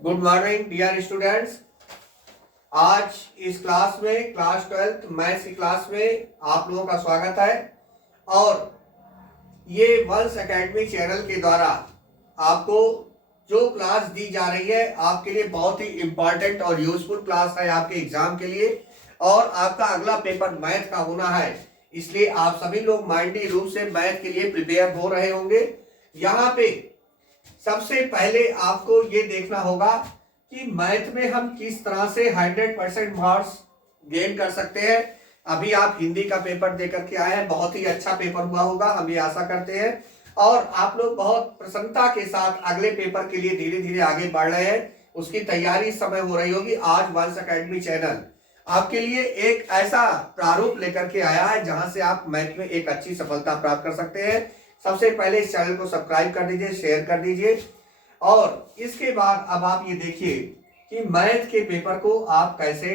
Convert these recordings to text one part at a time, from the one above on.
Good morning dear students. आज इस class में क्लास 12th मैथ्स की क्लास में आप लोगों का स्वागत है। और ये वंश एकेडमी चैनल के द्वारा आपको जो क्लास दी जा रही है आपके लिए बहुत ही इंपॉर्टेंट और यूजफुल क्लास है आपके एग्जाम के लिए। और आपका अगला पेपर मैथ का होना है, इसलिए आप सभी लोग माइंडी रूप से मैथ के लिए प्रिपेयर हो रहे होंगे। यहाँ पे सबसे पहले आपको ये देखना होगा कि मैथ में हम किस तरह से 100% मार्क्स गेन कर सकते हैं। अभी आप हिंदी का पेपर देकर के आए हैं, बहुत ही अच्छा पेपर हुआ होगा, हम ये आशा करते हैं। और आप लोग बहुत प्रसन्नता के साथ अगले पेपर के लिए धीरे धीरे आगे बढ़ रहे हैं, उसकी तैयारी इस समय हो रही होगी। आज वंश एकेडमी चैनल आपके लिए एक ऐसा प्रारूप लेकर के आया है जहां से आप मैथ में एक अच्छी सफलता प्राप्त कर सकते हैं। सबसे पहले इस चैनल को सब्सक्राइब कर दीजिए, शेयर कर दीजिए। और इसके बाद अब आप ये देखिए कि मैथ के पेपर को आप कैसे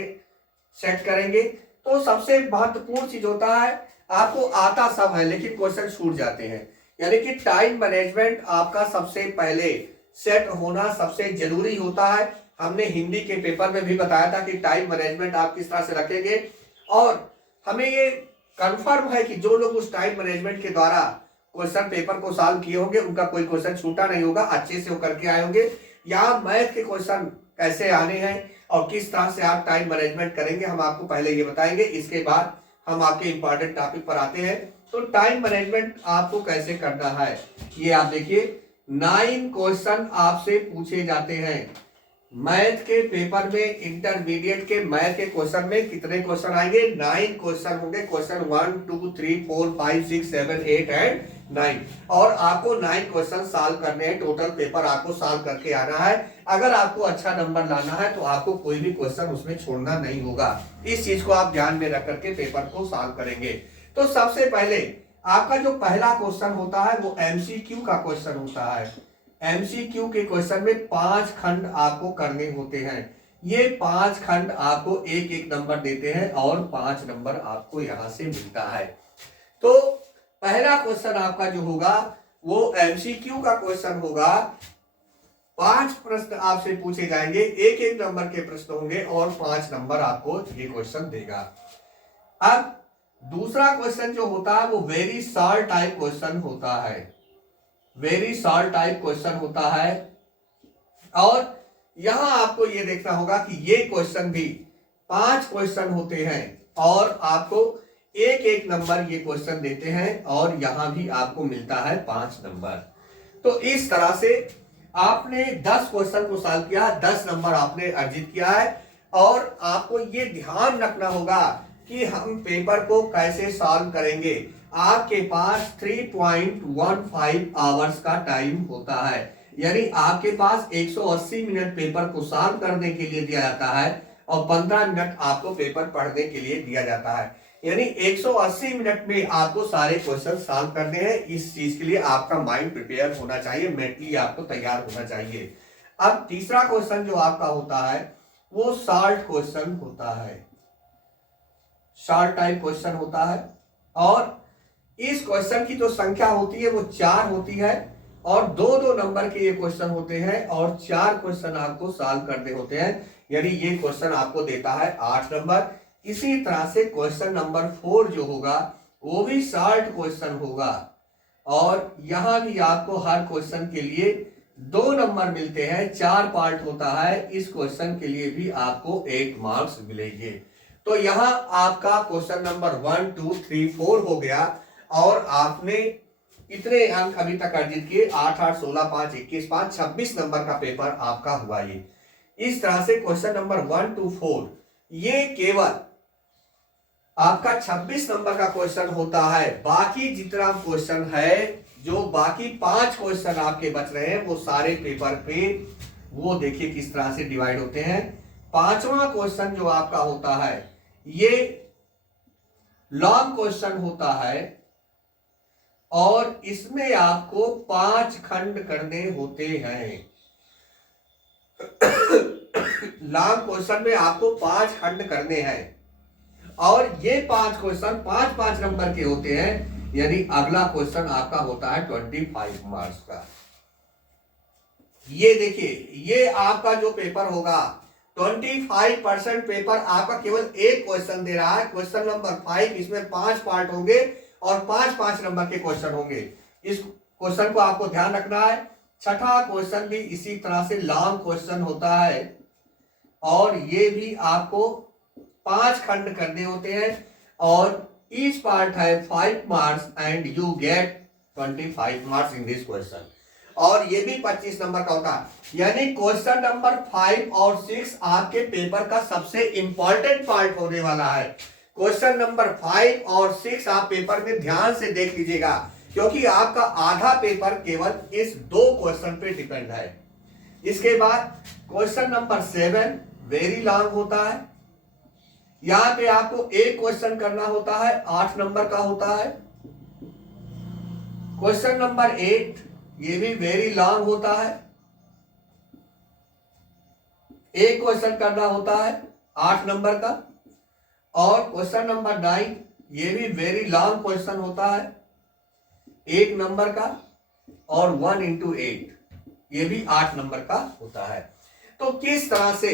सेट करेंगे। तो सबसे महत्वपूर्ण चीज होता है, आपको आता सब है लेकिन क्वेश्चन छूट जाते हैं, यानी कि टाइम मैनेजमेंट आपका सबसे पहले सेट होना सबसे जरूरी होता है। हमने हिंदी के पेपर में भी बताया था कि टाइम मैनेजमेंट आप किस तरह से रखेंगे। और हमें ये कंफर्म है कि जो लोग उस टाइम मैनेजमेंट के द्वारा क्वेश्चन पेपर को सॉल्व किए होंगे उनका कोई क्वेश्चन छूटा नहीं होगा, अच्छे से वो करके आए होंगे। यहाँ मैथ के क्वेश्चन कैसे आने हैं और किस तरह से आप टाइम मैनेजमेंट करेंगे हम आपको पहले ये बताएंगे, इसके बाद हम आपके इंपॉर्टेंट टॉपिक पर आते हैं। तो टाइम मैनेजमेंट आपको कैसे करना है ये आप देखिए। 9 क्वेश्चन आपसे पूछे जाते हैं मैथ के पेपर में। इंटरमीडिएट के मैथ के क्वेश्चन में कितने क्वेश्चन आएंगे? 9 क्वेश्चन होंगे। Question 1 2 3 4 5 6 7 8 and 9। और आपको 9 क्वेश्चन सॉल्व करने हैं। टोटल पेपर आपको सॉल्व करके आना है। अगर आपको अच्छा नंबर लाना है तो आपको कोई भी क्वेश्चन उसमें छोड़ना नहीं होगा। इस चीज को आप ध्यान में रख करके पेपर को सॉल्व करेंगे। तो सबसे पहले आपका जो पहला क्वेश्चन होता है वो एमसीक्यू का क्वेश्चन होता है। एमसीक्यू के क्वेश्चन में 5 खंड आपको करने होते हैं। ये 5 खंड आपको एक एक नंबर देते हैं और 5 नंबर आपको यहां से मिलता है। तो पहला क्वेश्चन आपका जो होगा वो एमसीक्यू का क्वेश्चन होगा। 5 प्रश्न आपसे पूछे जाएंगे, एक एक नंबर के प्रश्न होंगे और 5 नंबर आपको ये क्वेश्चन देगा। अब दूसरा क्वेश्चन जो होता है वो वेरी शॉर्ट टाइप क्वेश्चन होता है। वेरी शॉर्ट टाइप क्वेश्चन होता है। और यहां आपको यह देखना होगा कि ये क्वेश्चन भी 5 क्वेश्चन होते हैं और आपको एक एक नंबर ये क्वेश्चन देते हैं और यहां भी आपको मिलता है 5 नंबर। तो इस तरह से आपने 10 क्वेश्चन को सॉल्व किया, 10 नंबर आपने अर्जित किया है। और आपको ये ध्यान रखना होगा कि हम पेपर को कैसे सॉल्व करेंगे। आपके पास 3.15 आवर्स का टाइम होता है, यानी आपके पास 180 मिनट पेपर को सॉल्व करने के लिए दिया जाता है और 15 मिनट आपको पेपर पढ़ने के लिए दिया जाता है। यानी 180 मिनट में आपको सारे क्वेश्चन सॉल्व करने हैं। इस चीज के लिए आपका माइंड प्रिपेयर होना चाहिए, मेंटली आपको तैयार होना चाहिए। अब तीसरा क्वेश्चन जो आपका होता है वो शॉर्ट क्वेश्चन होता है, शॉर्ट टाइप क्वेश्चन होता है। और इस क्वेश्चन की जो संख्या होती है वो 4 होती है और 2-2 नंबर के ये क्वेश्चन होते हैं और 4 क्वेश्चन आपको सॉल्व करने होते हैं, यानी ये क्वेश्चन आपको देता है 8 नंबर। इसी तरह से क्वेश्चन नंबर 4 जो होगा वो भी शॉर्ट क्वेश्चन होगा और यहां भी आपको हर क्वेश्चन के लिए 2 नंबर मिलते हैं, 4 पार्ट होता है। इस क्वेश्चन के लिए भी आपको 8 मार्क्स मिलेंगे। तो यहां आपका क्वेश्चन नंबर 1 2 3 4 हो गया और आपने इतने अंक अभी तक अर्जित किए। 8 8 16 5 21 5 26 नंबर का पेपर आपका हुआ। ये इस तरह से क्वेश्चन नंबर 1 2 4 ये केवल आपका 26 नंबर का क्वेश्चन होता है। बाकी जितना क्वेश्चन है, जो बाकी 5 क्वेश्चन आपके बच रहे हैं वो सारे पेपर पे वो देखिए किस तरह से डिवाइड होते हैं। 5वां क्वेश्चन जो आपका होता है ये लॉन्ग क्वेश्चन होता है और इसमें आपको 5 खंड करने होते हैं। लॉन्ग क्वेश्चन में आपको 5 खंड करने हैं और ये 5 क्वेश्चन 5-5 नंबर के होते हैं, यानी अगला क्वेश्चन आपका होता है 25 मार्क्स का। ये देखिए, ये आपका जो पेपर होगा 25% पेपर आपका केवल एक क्वेश्चन दे रहा है, क्वेश्चन नंबर 5। इसमें 5 पार्ट होंगे और 5-5 नंबर के क्वेश्चन होंगे। इस क्वेश्चन को आपको ध्यान रखना है। छठा क्वेश्चन भी इसी तरह से लॉन्ग क्वेश्चन होता है और ये भी आपको 5 खंड करने होते हैं और ईच पार्ट है 5 marks and you get 25 marks in this question. और ये भी 25 नंबर का होता है। यानी क्वेश्चन नंबर 5 और 6 आपके पेपर का सबसे इंपॉर्टेंट पार्ट होने वाला है। क्वेश्चन नंबर 5 और 6 आप पेपर में ध्यान से देख लीजिएगा, क्योंकि आपका आधा पेपर केवल इस 2 क्वेश्चन पे डिपेंड है। इसके बाद क्वेश्चन नंबर 7 वेरी लॉन्ग होता है। यहां पे आपको एक क्वेश्चन करना होता है, 8 नंबर का होता है। क्वेश्चन नंबर 8 ये भी वेरी लॉन्ग होता है, एक क्वेश्चन करना होता है 8 नंबर का। और क्वेश्चन नंबर 9 ये भी वेरी लॉन्ग क्वेश्चन होता है, 1 नंबर का। और 1 into 8 ये भी 8 नंबर का होता है। तो किस तरह से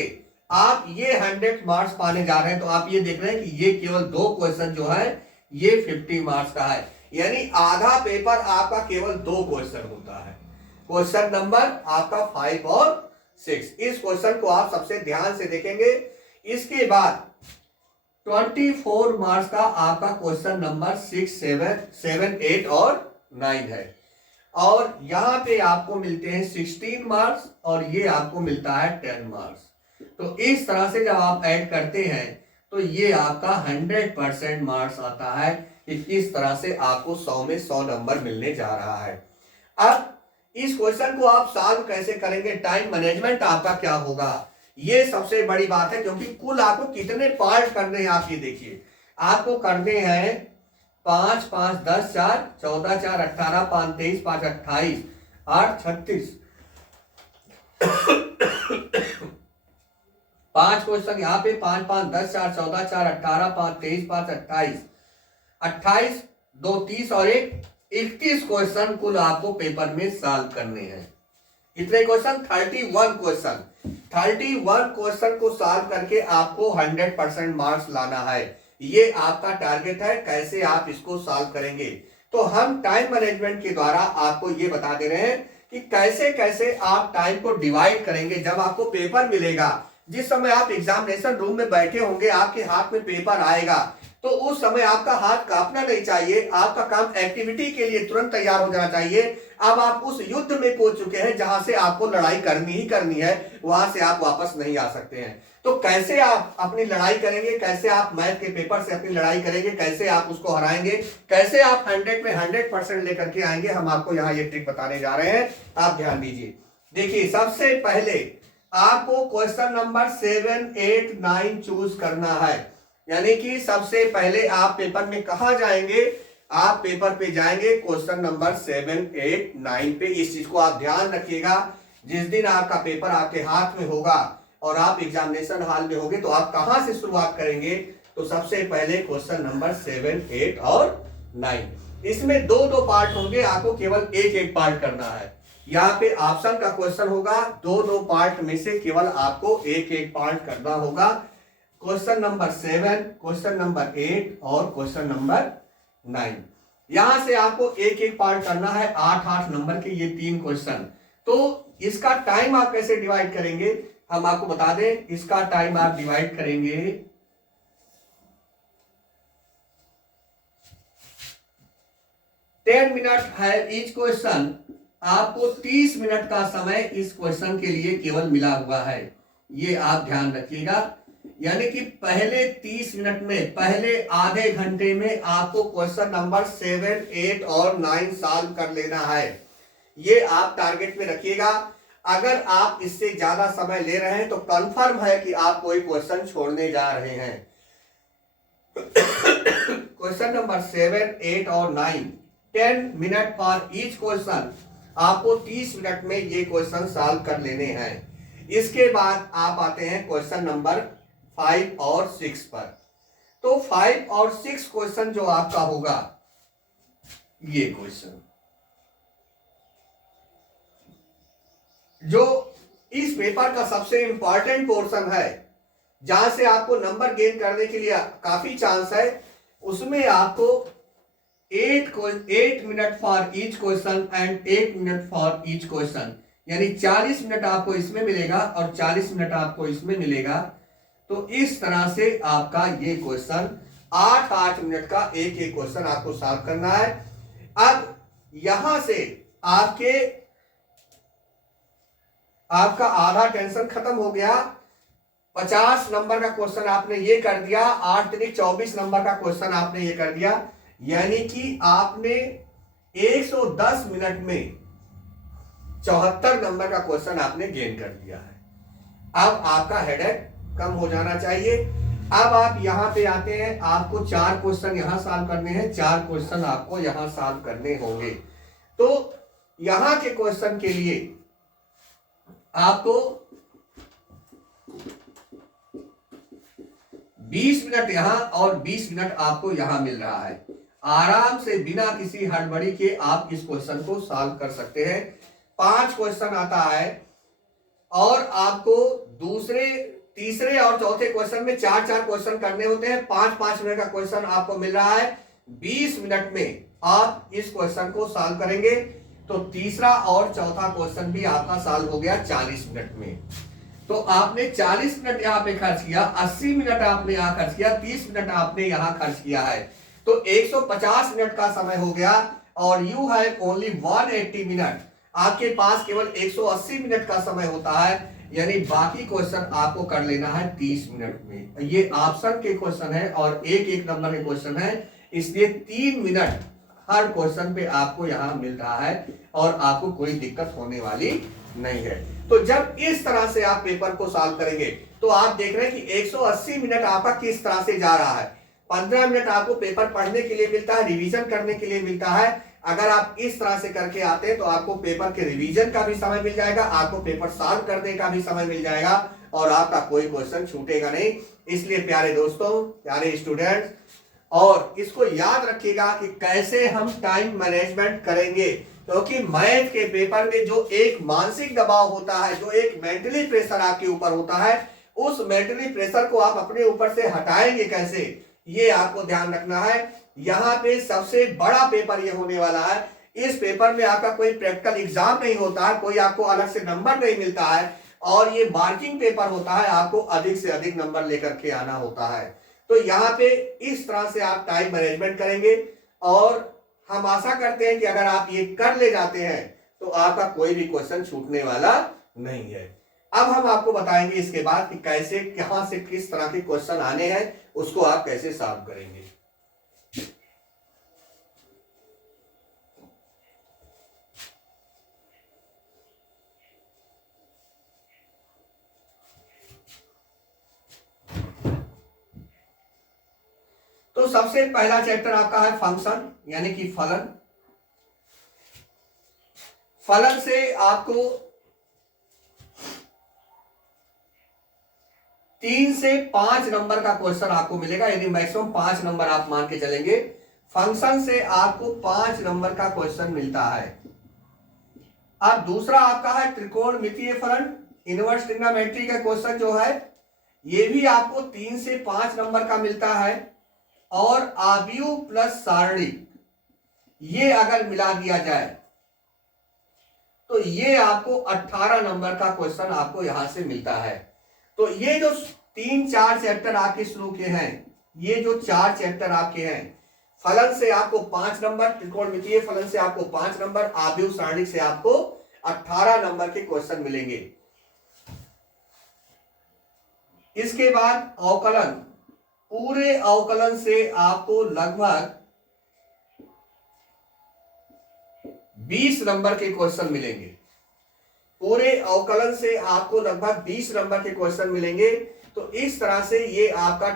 आप ये 100 मार्क्स पाने जा रहे हैं, तो आप ये देख रहे हैं कि ये केवल 2 क्वेश्चन जो है ये 50 मार्क्स का है। यानी आधा पेपर आपका केवल 2 क्वेश्चन होता है, क्वेश्चन नंबर आपका 5 और 6। इस क्वेश्चन को आप सबसे ध्यान से देखेंगे। इसके बाद 24 मार्क्स का आपका क्वेश्चन नंबर 6, 7, 8 और 9 है। और यहां पे आपको मिलते हैं 16 मार्क्स और ये आपको मिलता है 10 मार्क्स। तो इस तरह से जब आप ऐड करते हैं तो ये आपका 100% मार्क्स आता है कि किस तरह से आपको 100 में 100 नंबर मिलने जा रहा है। अब इस क्वेश्चन को आप सॉल्व कैसे करेंगे, टाइम मैनेजमेंट आपका क्या होगा, ये सबसे बड़ी बात है। क्योंकि कुल आपको कितने पार्ट करने हैं आप ये देखिए। आपको करने हैं 5, 5, 10, 4, 14, 4, 18, 5, 23, 5, 28, 8, 36 5 क्वेश्चन यहाँ पे 5, 5, 10, 4, 14, 4, 18, 5, 23, 5, 28, 28, 2, 30 और 1, 31 क्वेश्चन कुल आपको पेपर में सॉल्व करने हैं। कितने क्वेश्चन? 31 क्वेश्चन। 31 क्वेश्चन को सॉल्व करके आपको 100% मार्क्स लाना है। ये आपका टारगेट है। कैसे आप इसको सॉल्व करेंगे, तो हम टाइम मैनेजमेंट के द्वारा आपको ये बता दे रहे हैं कि कैसे कैसे आप टाइम को डिवाइड करेंगे। जब आपको पेपर मिलेगा, जिस समय आप एग्जामिनेशन रूम में बैठे होंगे, आपके हाथ में पेपर आएगा, तो उस समय आपका हाथ कांपना नहीं चाहिए। आपका काम एक्टिविटी के लिए तुरंत तैयार हो जाना चाहिए। अब आप उस युद्ध में पहुंच चुके हैं जहां से आपको लड़ाई करनी ही करनी है, वहां से आप वापस नहीं आ सकते हैं। तो कैसे आप अपनी लड़ाई करेंगे, कैसे आप मैथ के पेपर से अपनी लड़ाई करेंगे, कैसे आप उसको हराएंगे, कैसे आप 100 में 100% लेकर के आएंगे, हम आपको यहाँ ये ट्रिक बताने जा रहे हैं। आप ध्यान दीजिए। देखिए, सबसे पहले आपको क्वेश्चन नंबर 7, 8, 9 चूज करना है। यानी कि सबसे पहले आप पेपर में कहा जाएंगे, आप पेपर पे जाएंगे क्वेश्चन नंबर 7, 8, 9 पे। इस चीज को आप ध्यान रखिएगा। जिस दिन आपका पेपर आपके हाथ में होगा और आप एग्जामिनेशन हॉल में होंगे, तो आप कहां से शुरुआत करेंगे, तो सबसे पहले क्वेश्चन नंबर 7, 8 और 9। इसमें 2-2 पार्ट होंगे, आपको केवल एक पार्ट करना है। यहाँ पे ऑप्शन का क्वेश्चन होगा, 2-2 पार्ट में से केवल आपको एक पार्ट करना होगा। क्वेश्चन नंबर 7, क्वेश्चन नंबर 8 और क्वेश्चन नंबर 9। यहां से आपको एक पार्ट करना है। 8-8 नंबर के ये 3 क्वेश्चन। तो इसका टाइम आप कैसे डिवाइड करेंगे, हम आपको बता दें। इसका टाइम आप डिवाइड करेंगे 10 मिनट है ईच क्वेश्चन। आपको 30 मिनट का समय इस क्वेश्चन के लिए केवल मिला हुआ है, ये आप ध्यान रखिएगा। यानी कि पहले 30 मिनट में, पहले आधे घंटे में आपको क्वेश्चन नंबर 7, 8 और 9 सॉल्व कर लेना है। ये आप टारगेट में रखिएगा। अगर आप इससे ज्यादा समय ले रहे हैं तो कंफर्म है कि आप कोई क्वेश्चन छोड़ने जा रहे हैं। क्वेश्चन नंबर 7, 8 और 9, 10 मिनट फॉर ईच क्वेश्चन। आपको 30 मिनट में ये क्वेश्चन सॉल्व कर लेने हैं। इसके बाद आप आते हैं क्वेश्चन नंबर 5 और 6 पर। तो 5 और 6 क्वेश्चन जो आपका होगा, ये क्वेश्चन जो इस पेपर का सबसे इंपॉर्टेंट पोर्शन है, जहां से आपको नंबर गेन करने के लिए काफी चांस है, उसमें आपको 8 minute for each question and 8 minute for each question, यानी 40 मिनट आपको इसमें मिलेगा और 40 मिनट आपको इसमें मिलेगा। तो इस तरह से आपका ये क्वेश्चन 8-8 मिनट का एक एक क्वेश्चन आपको सॉल्व करना है। अब यहां से आपका आधा टेंशन खत्म हो गया। 50 नंबर का क्वेश्चन आपने ये कर दिया, 8 3 24 नंबर का क्वेश्चन आपने ये कर दिया, यानी कि आपने 110 मिनट में 74 नंबर का क्वेश्चन आपने गेन कर दिया है। अब आपका हेडेक कम हो जाना चाहिए। अब आप यहां पे आते हैं, आपको 4 क्वेश्चन यहां सॉल्व करने हैं, 4 क्वेश्चन आपको यहां सॉल्व करने होंगे। तो यहां के क्वेश्चन के लिए आपको 20 मिनट यहां और 20 मिनट आपको यहां मिल रहा है। आराम से बिना किसी हड़बड़ी के आप इस क्वेश्चन को सॉल्व कर सकते हैं। 5 क्वेश्चन आता है और आपको दूसरे, तीसरे और चौथे क्वेश्चन में 4-4 क्वेश्चन करने होते हैं। 5-5 मिनट का क्वेश्चन आपको मिल रहा है। 20 मिनट में आप इस क्वेश्चन को सॉल्व करेंगे तो तीसरा और चौथा क्वेश्चन भी आपका सॉल्व हो गया 40 मिनट में। तो आपने 40 मिनट यहां पे खर्च किया, 80 मिनट आपने यहां खर्च किया, 30 मिनट आपने यहां खर्च किया है, तो 150 मिनट का समय हो गया। और यू हैव ओनली 180 मिनट, आपके पास केवल 180 मिनट का समय होता है, यानी बाकी क्वेश्चन आपको कर लेना है 30 मिनट में। ये ऑप्शन के क्वेश्चन है और एक एक नंबर के क्वेश्चन है, इसलिए 3 मिनट हर क्वेश्चन पे आपको यहां मिल रहा है और आपको कोई दिक्कत होने वाली नहीं है। तो जब इस तरह से आप पेपर को सॉल्व करेंगे तो आप देख रहे हैं कि 180 मिनट आपका किस तरह से जा रहा है। 15 मिनट आपको पेपर पढ़ने के लिए मिलता है, रिवीजन करने के लिए मिलता है। अगर आप इस तरह से करके आते हैं तो आपको पेपर के रिवीजन का भी समय मिल जाएगा, आपको पेपर सॉल्व करने का भी समय मिल जाएगा और आपका कोई क्वेश्चन छूटेगा नहीं। इसलिए प्यारे दोस्तों, प्यारे स्टूडेंट्स, और इसको याद रखिएगा कि कैसे हम टाइम मैनेजमेंट करेंगे, क्योंकि मैथ के पेपर में जो एक मानसिक दबाव होता है, जो एक मेंटली प्रेशर आपके ऊपर होता है, उस मेंटली प्रेशर को आप अपने ऊपर से हटाएंगे कैसे, ये आपको ध्यान रखना है। यहाँ पे सबसे बड़ा पेपर ये होने वाला है। इस पेपर में आपका कोई प्रैक्टिकल एग्जाम नहीं होता है, कोई आपको अलग से नंबर नहीं मिलता है, और ये मार्किंग पेपर होता है, आपको अधिक से अधिक नंबर लेकर के आना होता है। तो यहाँ पे इस तरह से आप टाइम मैनेजमेंट करेंगे और हम आशा करते हैं कि अगर आप ये कर ले जाते हैं तो आपका कोई भी क्वेश्चन छूटने वाला नहीं है। अब हम आपको बताएंगे इसके बाद कि कैसे, कहां से किस तरह के क्वेश्चन आने हैं, उसको आप कैसे सॉल्व करेंगे। तो सबसे पहला चैप्टर आपका है फंक्शन, यानी कि फलन। फलन से आपको 3 से 5 नंबर का क्वेश्चन आपको मिलेगा, यानी मैक्सिमम 5 नंबर आप मान के चलेंगे। फंक्शन से आपको 5 नंबर का क्वेश्चन मिलता है। अब दूसरा आपका है त्रिकोणमितीय फलन, इनवर्स ट्रिग्नोमेट्री का क्वेश्चन जो है, ये भी आपको 3 से 5 नंबर का मिलता है। और आव्यूह प्लस सारणी, ये अगर मिला दिया जाए तो ये आपको 18 नंबर का क्वेश्चन आपको यहां से मिलता है। तो ये जो 3-4 चैप्टर आपके शुरू के हैं, ये जो 4 चैप्टर आपके हैं, फलन से आपको 5 नंबर, त्रिकोणमितीय फलन से आपको 5 नंबर, आव्यूह सारणी से आपको 18 नंबर के क्वेश्चन मिलेंगे। इसके बाद अवकलन, पूरे अवकलन से आपको लगभग 20 नंबर के क्वेश्चन मिलेंगे। पूरे अवकलन से आपको लगभग 20 नंबर के क्वेश्चन मिलेंगे। तो इस तरह से ये आपका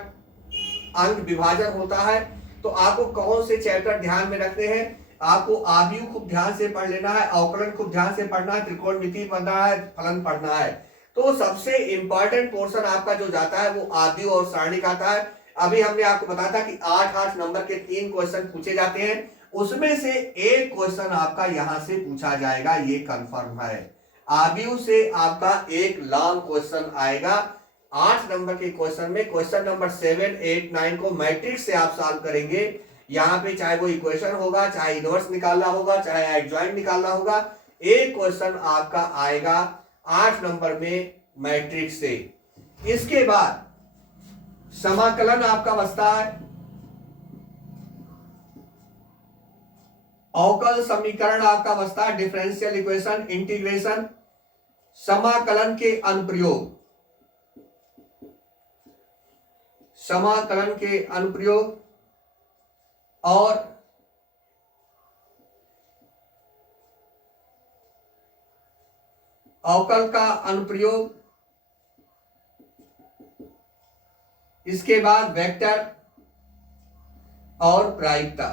अंक विभाजन होता है। तो आपको कौन से चैप्टर ध्यान में रखने हैं, आपको आव्यूह खूब ध्यान से पढ़ लेना है, अवकलन खूब ध्यान से पढ़ना है, त्रिकोणमिति पढ़ना है, फलन पढ़ना है। तो सबसे इंपॉर्टेंट पोर्शन आपका जो जाता है वो आव्यूह और सारणी का आता है। अभी हमने आपको बताया था कि 8-8 नंबर के 3 क्वेश्चन पूछे जाते हैं, उसमें से एक क्वेश्चन आपका यहां से पूछा जाएगा, ये कंफर्म है। आव्यूह से आपका एक लॉन्ग क्वेश्चन आएगा 8 नंबर के क्वेश्चन में। क्वेश्चन नंबर 7, 8, 9 को मैट्रिक्स से आप सॉल्व करेंगे। यहाँ पे चाहे वो इक्वेशन होगा, चाहे इनवर्स निकालना होगा, चाहे एडजॉइंट निकालना होगा, एक क्वेश्चन आपका आएगा 8 नंबर में मैट्रिक्स से। इसके बाद समाकलन आपका बचता है, अवकल समीकरण आपका बचता है, डिफरेंशियल इक्वेशन, इंटीग्रेशन, समाकलन के अनुप्रयोग, समाकलन के अनुप्रयोग और अवकल का अनुप्रयोग। इसके बाद वेक्टर और प्रायिकता।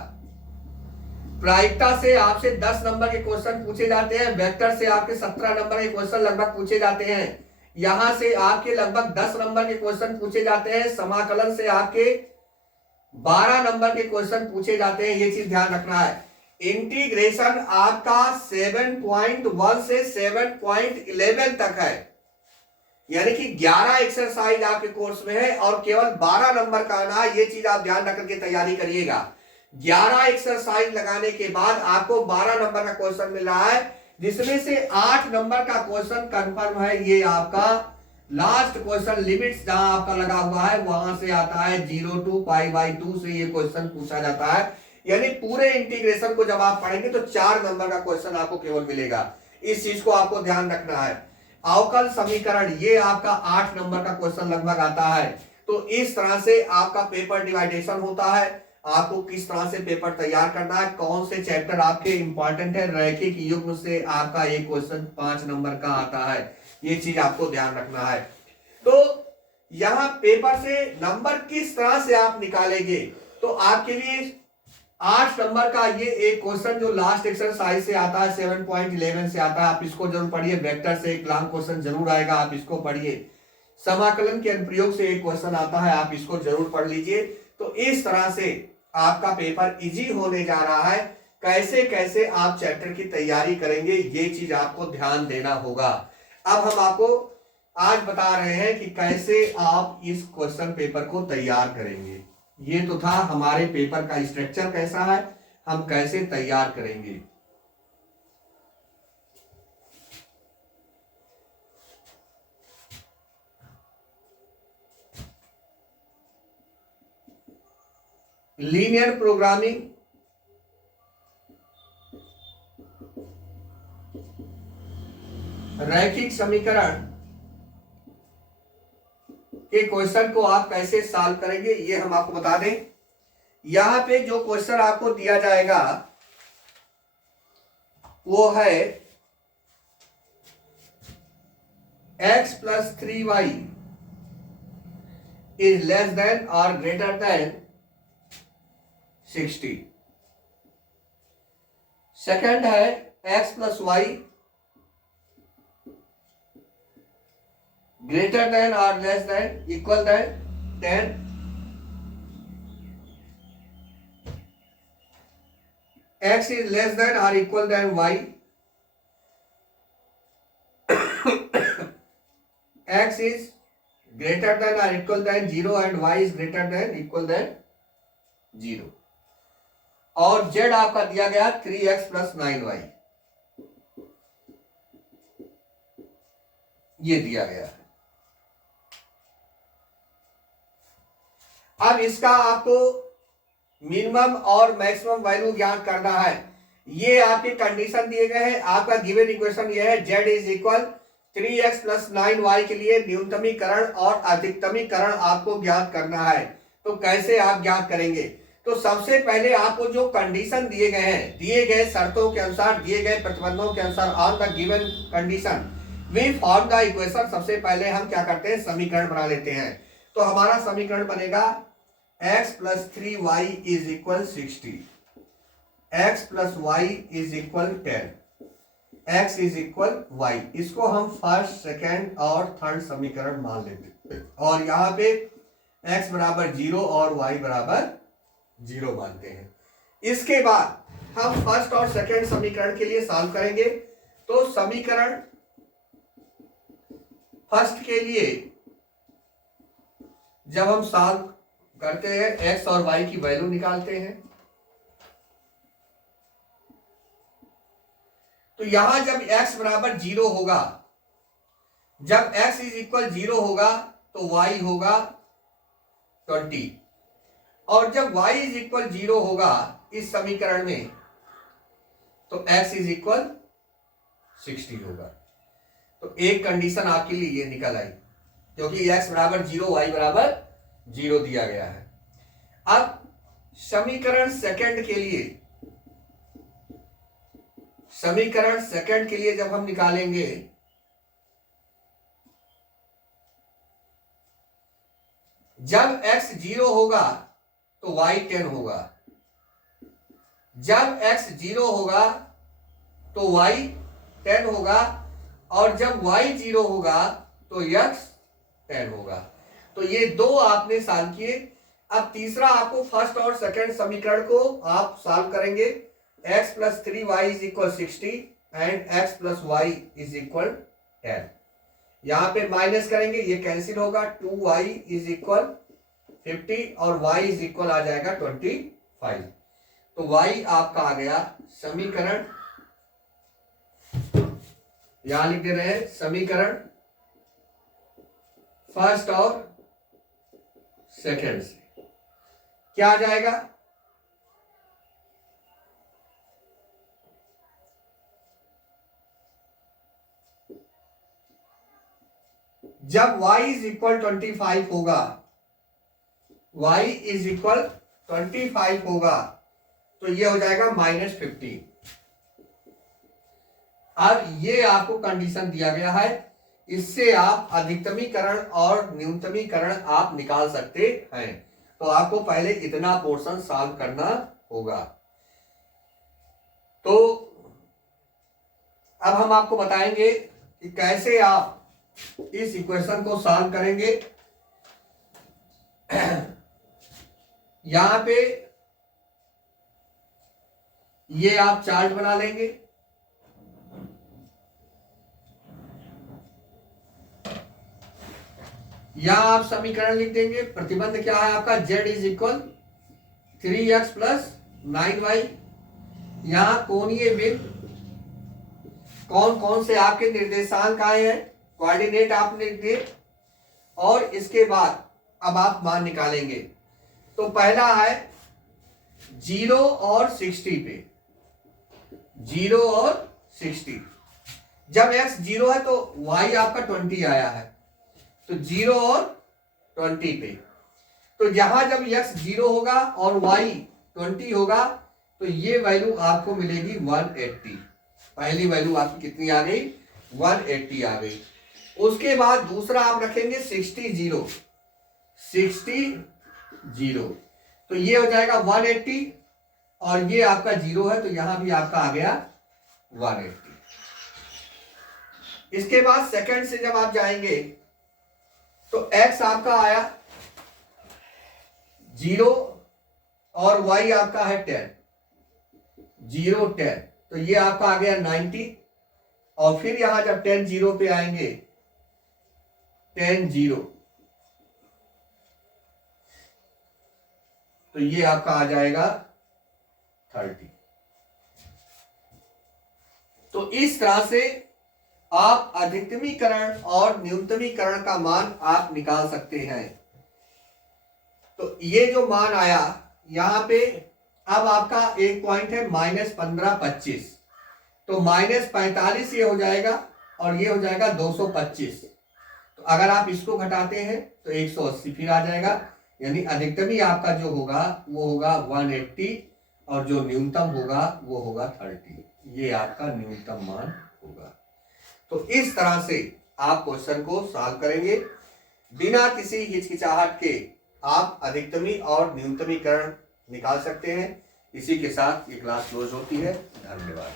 प्रायिकता से आपसे 10 नंबर के क्वेश्चन पूछे जाते हैं, वेक्टर से आपके 17 नंबर के क्वेश्चन लगभग पूछे जाते हैं, यहां से आपके लगभग 10 नंबर के क्वेश्चन पूछे जाते हैं, समाकलन से आपके 12 नंबर के क्वेश्चन पूछे जाते हैं, ये चीज ध्यान रखना है। इंटीग्रेशन आपका 7.1 से 7.11 तक है, यानी कि 11 एक्सरसाइज आपके कोर्स में है और केवल 12 नंबर का आना है, ये चीज आप ध्यान रख करके तैयारी करिएगा। 11 एक्सरसाइज लगाने के बाद आपको 12 नंबर का क्वेश्चन मिल रहा है, जिसमें से 8 नंबर का क्वेश्चन कंफर्म है। ये आपका लास्ट क्वेश्चन लिमिट्स जहां आपका लगा हुआ है वहां से आता है 0 to π/2 से ये क्वेश्चन पूछा जाता है। यानी पूरे इंटीग्रेशन को जब आप पढ़ेंगे तो 4 नंबर का क्वेश्चन आपको केवल मिलेगा, इस चीज को आपको ध्यान रखना है। अवकल समीकरण ये आपका 8 नंबर का क्वेश्चन लगभग आता है। तो इस तरह से आपका पेपर डिवाइडेशन होता है, आपको किस तरह से पेपर तैयार करना है, कौन से चैप्टर आपके इंपॉर्टेंट है। रैखिक युग्म से आपका एक क्वेश्चन 5 नंबर का आता है, ये चीज आपको ध्यान रखना है। तो यहां पेपर से नंबर किस तरह से आप निकालेंगे, तो आपके लिए 8 नंबर का ये एक क्वेश्चन जो लास्ट एक्सरसाइज से आता है 7.11 से आता है, आप इसको जरूर पढ़िए। वेक्टर से एक लॉन्ग क्वेश्चन जरूर आएगा, आप इसको पढ़िए। समाकलन के अनुप्रयोग से एक क्वेश्चन आता है, आप इसको जरूर पढ़ लीजिए। तो इस तरह से आपका पेपर इजी होने जा रहा है। कैसे कैसे आप चैप्टर की तैयारी करेंगे, ये चीज आपको ध्यान देना होगा। अब हम आपको आज बता रहे हैं कि कैसे आप इस क्वेश्चन पेपर को तैयार करेंगे। ये तो था हमारे पेपर का स्ट्रक्चर कैसा है, हम कैसे तैयार करेंगे। लीनियर प्रोग्रामिंग, रैखिक समीकरण के क्वेश्चन को आप कैसे सॉल्व करेंगे, ये हम आपको बता दें। यहां पे जो क्वेश्चन आपको दिया जाएगा वो है x + 3y is less than और ग्रेटर देन 60। सेकंड है x + y greater than or less than equal than 10। x is less than or equal than y, x is greater than or equal than 0 and y is greater than equal than 0। और z आपका दिया गया 3x + 9y, ये दिया गया है। अब इसका आपको मिनिमम और मैक्सिमम वैल्यू ज्ञात करना है। ये आपके कंडीशन दिए गए हैं। आपका गिवन इक्वेशन ये है z = 3x + 9y के लिए न्यूनतमीकरण और अधिकतमीकरण आपको ज्ञात करना है। तो कैसे आप ज्ञात करेंगे, तो सबसे पहले आपको जो कंडीशन दिए गए हैं, दिए गए शर्तों के अनुसार, दिए गए प्रतिबंधों के अनुसार, on the given condition we form the equation. सबसे पहले हम क्या करते हैं, समीकरण बना लेते हैं। तो हमारा समीकरण बनेगा x + 3y = 60, x + y = 10, x = y। इसको हम फर्स्ट, सेकेंड और थर्ड समीकरण मान लेते हैं और यहां पे x = 0 और y = 0 मानते हैं। इसके बाद हम फर्स्ट और सेकेंड समीकरण के लिए सॉल्व करेंगे। तो समीकरण फर्स्ट के लिए जब हम सॉल्व करते हैं एक्स और वाई की वैल्यू निकालते हैं, तो यहां जब x बराबर 0 होगा, जब x इज इक्वल 0 होगा तो y होगा 20, और जब y इज इक्वल 0 होगा इस समीकरण में तो x इज इक्वल 60 होगा। तो एक कंडीशन आपके लिए ये निकल आई, क्योंकि x बराबर 0 y बराबर 0 दिया गया है। अब समीकरण सेकंड के लिए, समीकरण सेकंड के लिए जब हम निकालेंगे, जब x 0 होगा तो y 10 होगा, जब x 0 होगा तो y 10 होगा, और जब y 0 होगा तो x 10 होगा। तो ये दो आपने सॉल्व किए। अब तीसरा आपको फर्स्ट और सेकंड समीकरण को आप सॉल्व करेंगे। x plus 3y is equal 60 and x plus y is equal 10। यहां पे माइनस करेंगे, ये कैंसिल होगा, 2y इज इक्वल 50 और y इज इक्वल आ जाएगा 25। तो y आपका आ गया समीकरण, यहां लिख दे रहे हैं समीकरण फर्स्ट और सेकंड से क्या आ जाएगा, जब y इज इक्वल 25 होगा, y इज इक्वल 25 होगा तो ये हो जाएगा -50। अब ये आपको कंडीशन दिया गया है, इससे आप अधिकतमीकरण और न्यूनतमीकरण आप निकाल सकते हैं। तो आपको पहले इतना पोर्शन सॉल्व करना होगा। तो अब हम आपको बताएंगे कि कैसे आप इस इक्वेशन को सॉल्व करेंगे। यहां पे ये आप चार्ट बना लेंगे, यहां आप समीकरण लिख देंगे। प्रतिबंध क्या है आपका, z is equal 3x plus 9y। यहां कोणीय बिंदु कौन कौन से आपके निर्देशांक आए हैं, कोऑर्डिनेट आपने लिख दिए, और इसके बाद अब आप मान निकालेंगे। तो पहला है 0 और 60 पे, 0 और 60। जब x 0 है तो y आपका 20 आया है, तो 0 और 20 पे, तो जहां जब x 0 होगा और y 20 होगा तो ये वैल्यू आपको मिलेगी 180। पहली वैल्यू आपकी कितनी आ गई, 180 आ गई। उसके बाद दूसरा आप रखेंगे 60 0, तो ये हो जाएगा 180, और ये आपका 0 है तो यहां भी आपका आ गया 180। इसके बाद सेकंड से जब आप जाएंगे तो x आपका आया 0 और y आपका है 10, 0 10, तो ये आपका आ गया 90। और फिर यहां जब 10 0 पे आएंगे, 10 0, तो ये आपका आ जाएगा 30। तो इस तरह से आप अधिकतमीकरण और न्यूनतमीकरण का मान आप निकाल सकते हैं। तो ये जो मान आया यहां पे, अब आपका एक पॉइंट है -15 25, तो -45 ये हो जाएगा और ये हो जाएगा 225। तो अगर आप इसको घटाते हैं तो 180 फिर आ जाएगा, यानी अधिकतमी आपका जो होगा वो होगा 180 और जो न्यूनतम होगा वो होगा 30। ये आपका न्यूनतम मान होगा। तो इस तरह से आप क्वेश्चन को सॉल्व करेंगे बिना किसी हिचकिचाहट के। आप अधिकतमी और न्यूनतमीकरण निकाल सकते हैं। इसी के साथ ये क्लास क्लोज होती है। धन्यवाद।